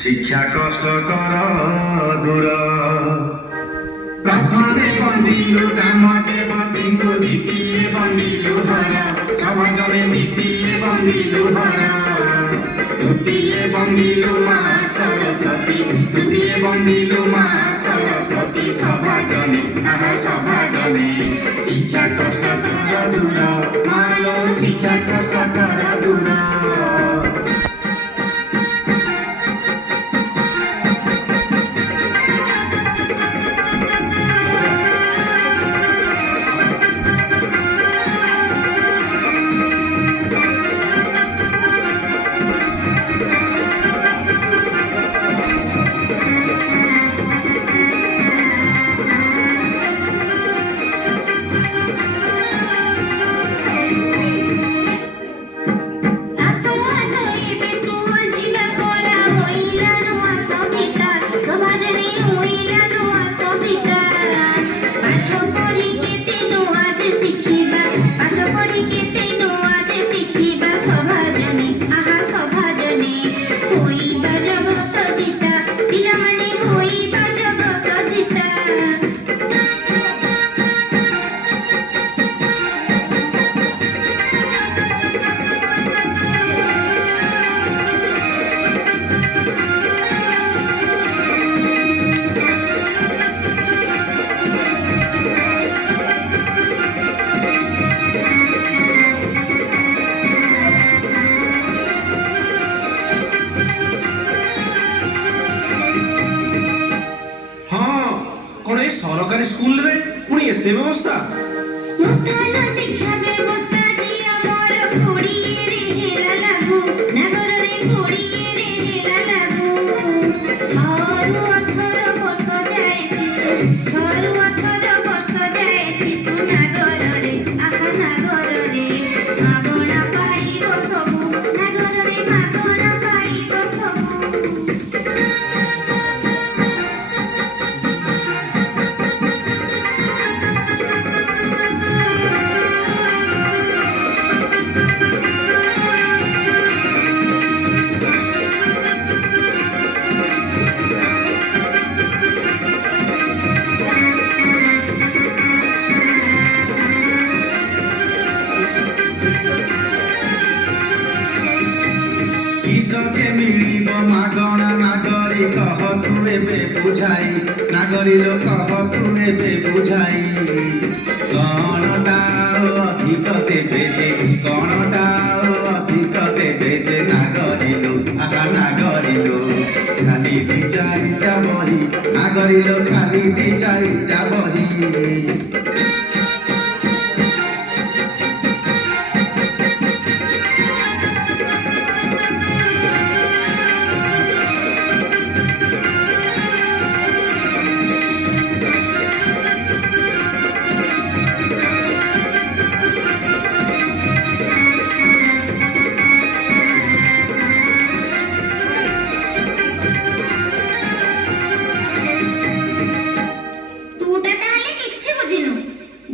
শিক্ষা কষ্টকর দূর প্রথমে বন্দিলু কাম দেবতীঙ্কু দ্বিতীয় বন্দিলু ঘর সমাজরে দ্বিতীয় বন্দিলু ঘর তৃতীয় বন্দিলু মা সরস্বতী তৃতীয় বন্দিলু মা সরস্বতী সভাজনে আমার সভাজনে শিক্ষা কষ্টকর দূর মালো শিক্ষা কষ্টকর দূর सरकारी स्कूल रे पुणी एते व्यवस्था नूतन शिक्षा व्यवस्था जी हमर कोड़िए रे हेला लागू नगर रे कोड़िए रे हेला लागू 6-18 वर्ष जाए शिशु 6-18 वर्ष जाए शिशु नगर रे आहा नगर रे मागणा पाइबो सबु नगर रे मागणा पाइबो सबु मागणा नागरिक तू एबे बुझाई नागरी लोक तू एबे बुझाई कणटा अधिक देबे जे कणटा अधिक देबे जे नागरी लोक आहा नागरी लोक खाली दी चारिटा बही नागरी लोक खाली दी चारिटा बही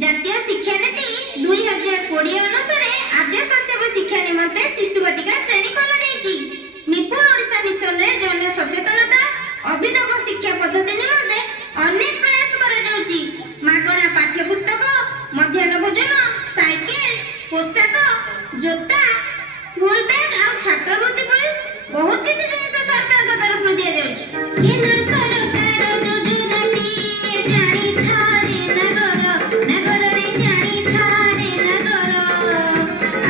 জাতীয় শিক্ষা নীতি 2020 অনুসারে আদ্য শৈশব শিক্ষা নিমন্তে শিশু বাটিকা শ্রেণী খোলা যাইছি নিপুণ ওড়িশা মিশন রে জন সচেতনতা অভিনব শিক্ষা পদ্ধতি নিমন্তে অনেক প্রয়াস করা যাଉଛି মাগଣା পাঠ্য পুস্তক ମଧ୍ୟାହ୍ନ ଭୋଜନ ସାଇକେଲ ପୋଷାକ ଜୋତା ସ୍କୁଲ ବ୍ୟାଗ ଆଉ ଛାତ୍ରବୃତ୍ତି ଭଳି ବହୁତ କିଛି ଜିନିଷ ସରକାରଙ୍କ ତରଫରୁ ଦିଆଯାଉଛି କେନ୍ଦ୍ର ସରକାର ଯୋଜନାଟି ଜାଣିଥାରେ ନଗର ନଗରରେ ଜାଣିଥାରେ ନଗର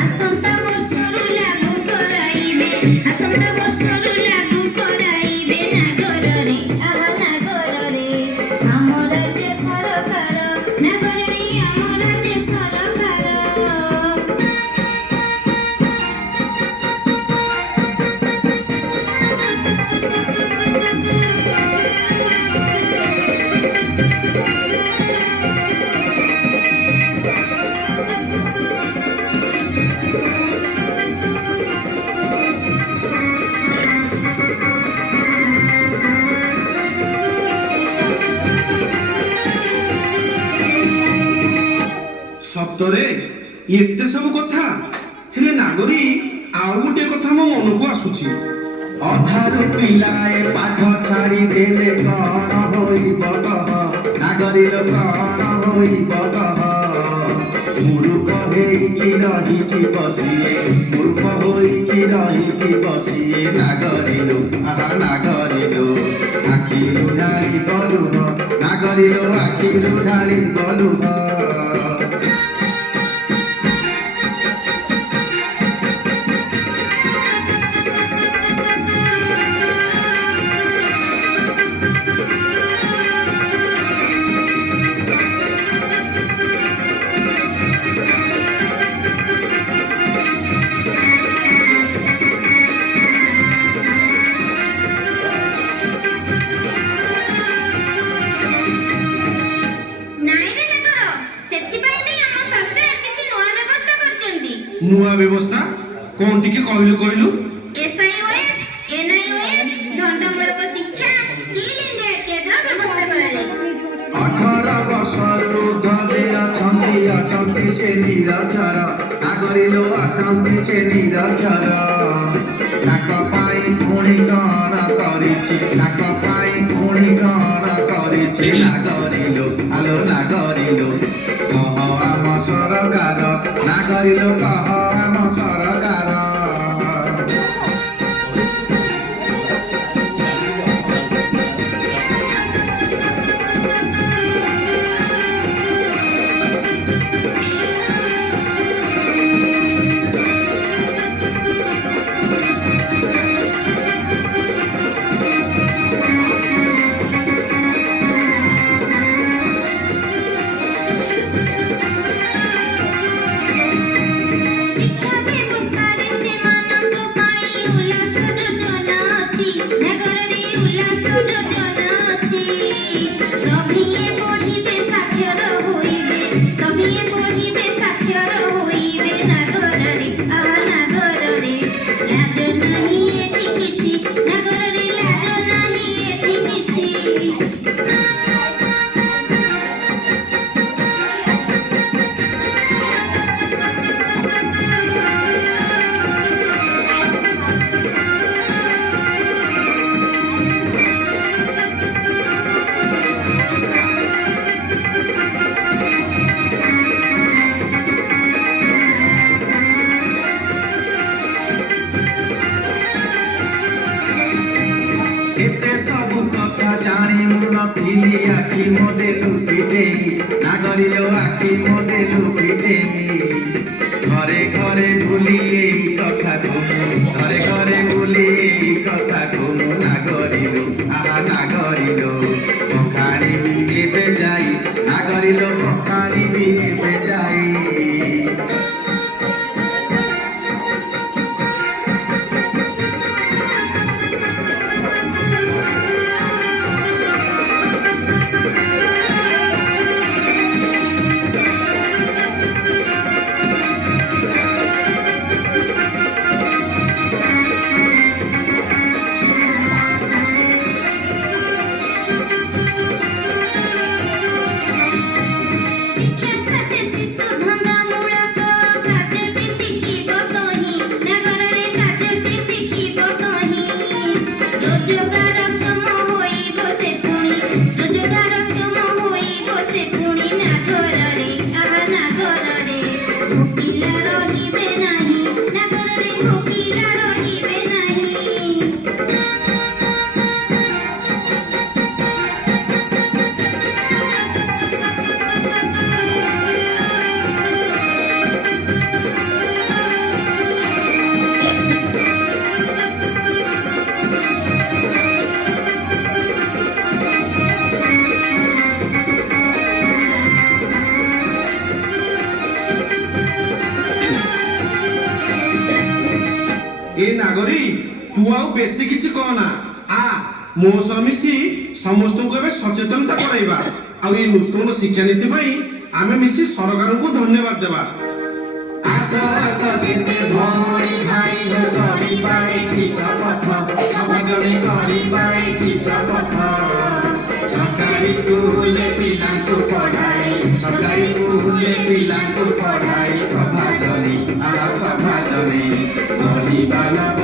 ଆସନ୍ତା ବର୍ଷରୁ ଲାଗୁ କରାଇବେ ଆସନ୍ତା ବର୍ଷରୁ ଲାଗୁ କରାଇବେ ନଗରରେ ଆହା ନଗରରେ ଆମ ରାଜ୍ୟ ସରକାର ନଗରରେ ଆମ ରାଜ୍ୟ ସରକାର ସତରେ ଏତେ ସବୁ କଥା ହେଲେ ନାଗରୀ ଆଉ ଗୋଟେ କଥା କଥା ମୋ ମନକୁ ଆସୁଛି। ଅଧାରୁ ପିଲାଏ ପାଠ ଛାଡ଼ିଦେଲେ କ'ଣ ହୋଇବ କହ? ନାଗରିକ କ'ଣ ହୋଇବ କହ? ମୂର୍ଖ ହେଇକି ରହିଛି ବସିଏ, ମୂର୍ଖ ହୋଇକି ରହିଛି ବସିଏ। ନାଗରିକ ଆହା ନାଗରିକ ଆଖିରୁ ଢାଳି ବଲୁହ, ନାଗରିକ ଆଖିରୁ ଢାଳି ବଲୁହ। ନାଇଁରେ ନାଗର, ସେଥିପାଇଁ ବି ଆମ ସରକାର କିଛି ନୂଆ ବ୍ୟବସ୍ଥା କରିଛନ୍ତି। ନୂଆ ବ୍ୟବସ୍ଥା କଣ ଟିକେ କହିଲୁ? SIOS, NIOS, ଧନ୍ଦାମୂଳକ ଶିକ୍ଷା, ସ୍କିଲ୍ ଇଣ୍ଡିଆ ଇତ୍ୟାଦିର ବ୍ୟବସ୍ଥା କରାଯାଇଛି। 18 ବର୍ଷରୁ ଉର୍ଦ୍ଧ୍ୱ ଅଛନ୍ତି ଅଟନ୍ତି ସେ ନିରକ୍ଷର, ନାଗରିକ ଅଟନ୍ତି ସେ ନିରକ୍ଷର। ତାଙ୍କ ପାଇଁ ପୁଣି କ'ଣ କରିଛି? ତାଙ୍କ ପାଇଁ ପୁଣି କ'ଣ କରିଛି? ନାଗରିକ ଆଲୋ ନାଗରିକ କହ ଆମ ସରକାର, ନାଗରିକ କହ ଆମ ସରକାର। ଶିକ୍ଷା ବ୍ୟବସ୍ଥାରେ ସେମାନଙ୍କ ପାଇଁ ଉଲ୍ଲାସ ଯୋଜନା ଅଛି। ନାଗରରେ ଉଲ୍ଲାସ ଯୋଜନା ଅଛି। ସଭିଏ ପଢ଼ିବେ ସାକ୍ଷର ହୋଇବେ, ସଭିଏ ପଢ଼ିବେ ସାକ୍ଷର ହୋଇବେ। ନାଗରରେ ଆହା ନାଗରରେ ଲାଜ ନାହିଁ ଏଠି କିଛି, ନାଗରରେ ଲାଜ ନାହିଁ ଏଠି କିଛି। ଏତେ ସବୁ କଥା ଜାଣି ମୁଁ ନଥିଲି, ଆଖି ମୋଟେ ଲୁଟିଦେଇ, ନାଗରିକ ଆଖି ମୋଟେ ଲୁଟିଦେଇ। ଘରେ ଘରେ ବୁଲି ଏଇ କଥାକୁ, ଘରେ ଘରେ ବୁଲି ଏଇ କଥାକୁ ମୁଁ ନାଗରିକ ଆହା ନାଗରିକ ପଖାଣିବି ଏବେ ଯାଇ, ନାଗରିକ ପଖାଣିବି ଏବେ ଯାଇ। ଶିକ୍ଷା ସାଥେ ଶିଶୁ ଧନ୍ଦାମୂଳକ କାର୍ଯ୍ୟଟି ଶିଖିବ କହିଁ, ନାଗରରେ କାର୍ଯ୍ୟଟି ଶିଖିବ କହିଁ। ରୋଜଗାରକ୍ଷମ ହୋଇବ ସେ ପୁଣି, ରୋଜଗାରକ୍ଷମ ହୋଇବ ସେ ପୁଣି। ନାଗରରେ ଆହା ନାଗରରେ ଭୋକିଲା ରହିବେ ନାହିଁ, ନାଗରରେ ଭୋକିଲା ରହିବେ ନାହିଁ। ଏ ନାଗରୀ ତୁ ଆଉ ବେଶୀ କିଛି କହନା। ମୋ ସହ ମିଶି ସମସ୍ତଙ୍କୁ ଏବେ ସଚେତନତା କରାଇବା, ଆଉ ଏ ନୂତନ ଶିକ୍ଷାନୀତି ପାଇଁ ଆମେ ମିଶି ସରକାରଙ୍କୁ ଧନ୍ୟବାଦ ଦେବା। ଆସ ଆସ ଯେତେ ଭଉଣୀ ଭାଇ ହୋ କରିବା ଏଠି ଶପଥ, ସମାଜରେ କରିବା ଏଠି ଶପଥ। ସରକାରୀ ସ୍କୁଲରେ ପିଲାଙ୍କୁ ପିଲାଙ୍କୁ ପଢ଼ାଇ ସରକାରୀ ସ୍କୁଲରେ ପିଲାଙ୍କୁ ପଢ଼ାଇ ସଭାଜନେ ସଭାଜନେ ଗରିବ